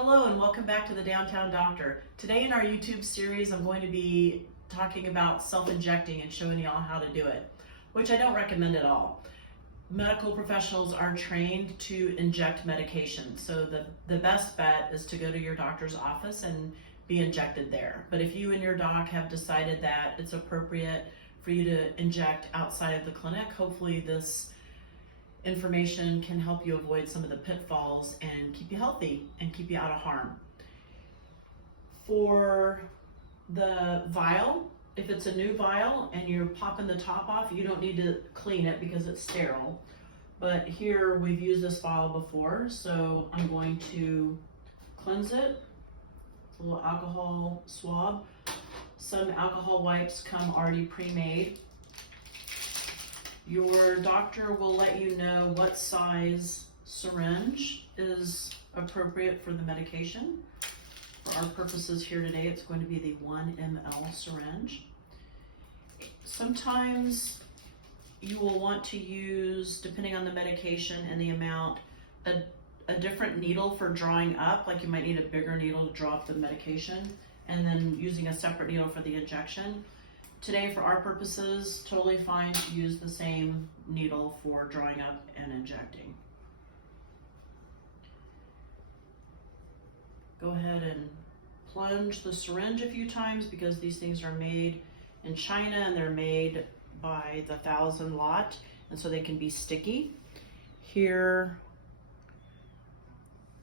Hello and welcome back to the Downtown Doctor. Today in our YouTube series, I'm going to be talking about self-injecting and showing y'all how to do it, which I don't recommend at all. Medical professionals are trained to inject medication, so the best bet is to go to your doctor's office and be injected there. But if you and your doc have decided that it's appropriate for you to inject outside of the clinic, hopefully this information can help you avoid some of the pitfalls and keep you healthy and keep you out of harm. For the vial, if it's a new vial and you're popping the top off, you don't need to clean it because it's sterile. But here we've used this vial before, so I'm going to cleanse it. It's a little alcohol swab. Some alcohol wipes come already pre-made. Your doctor will let you know what size syringe is appropriate for the medication. For our purposes here today, it's going to be the 1 ml syringe. Sometimes you will want to use, depending on the medication and the amount, a different needle for drawing up, like you might need a bigger needle to draw up the medication, and then using a separate needle for the injection. Today, for our purposes, totally fine to use the same needle for drawing up and injecting. Go ahead and plunge the syringe a few times because these things are made in China and they're made by the 1,000 lot, and so they can be sticky. Here,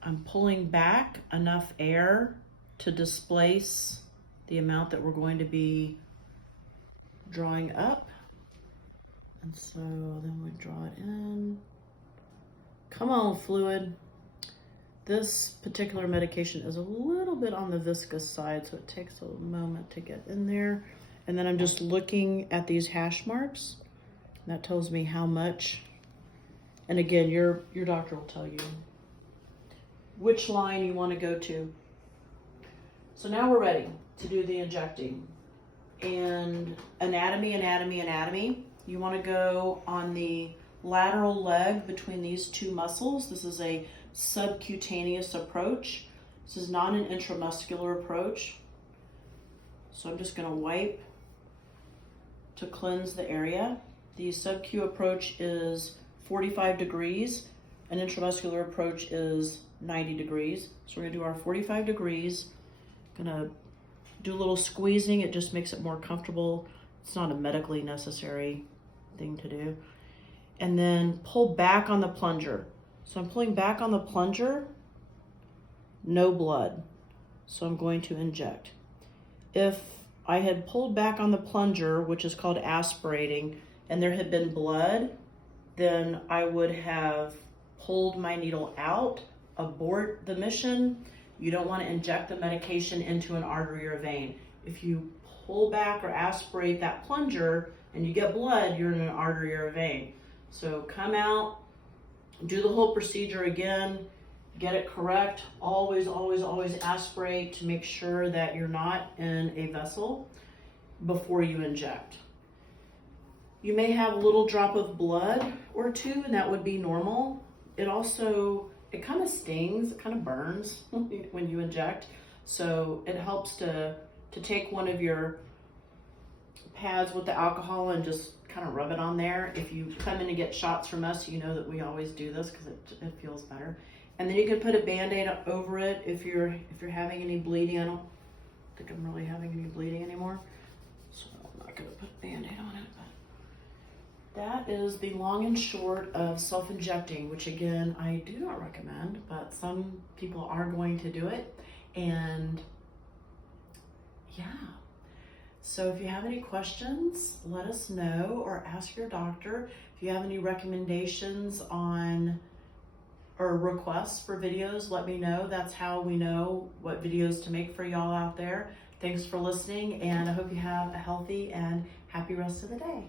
I'm pulling back enough air to displace the amount that we're going to be drawing up, and so then we draw it in. Come on, fluid. This particular medication is a little bit on the viscous side, so it takes a moment to get in there. And then I'm just looking at these hash marks. That tells me how much. And again, your doctor will tell you which line you want to go to. So now we're ready to do the injecting. And anatomy. You want to go on the lateral leg between these two muscles. This is a subcutaneous approach. This is not an intramuscular approach. So I'm just going to wipe to cleanse the area. The subcu approach is 45 degrees. An intramuscular approach is 90 degrees. So we're going to do our 45 degrees. Gonna do a little squeezing. It just makes it more comfortable. It's not a medically necessary thing to do. And then pull back on the plunger. So I'm pulling back on the plunger, no blood. So I'm going to inject. If I had pulled back on the plunger, which is called aspirating, and there had been blood, then I would have pulled my needle out, abort the mission. You don't want to inject the medication into an artery or vein. If you pull back or aspirate that plunger and you get blood, you're in an artery or a vein. So come out, do the whole procedure again, get it correct. Always aspirate to make sure that you're not in a vessel before you inject. You may have a little drop of blood or two, and that would be normal. It kind of stings, it kind of burns when you inject. So it helps to take one of your pads with the alcohol and just kind of rub it on there. If you come in to get shots from us, you know that we always do this because it feels better. And then you can put a Band-Aid over it if you're having any bleeding. I don't think I'm really having any bleeding anymore, so I'm not gonna put a Band-Aid on it. That is the long and short of self-injecting, which again, I do not recommend, but some people are going to do it. And yeah. So if you have any questions, let us know or ask your doctor. If you have any recommendations on or requests for videos, let me know. That's how we know what videos to make for y'all out there. Thanks for listening, and I hope you have a healthy and happy rest of the day.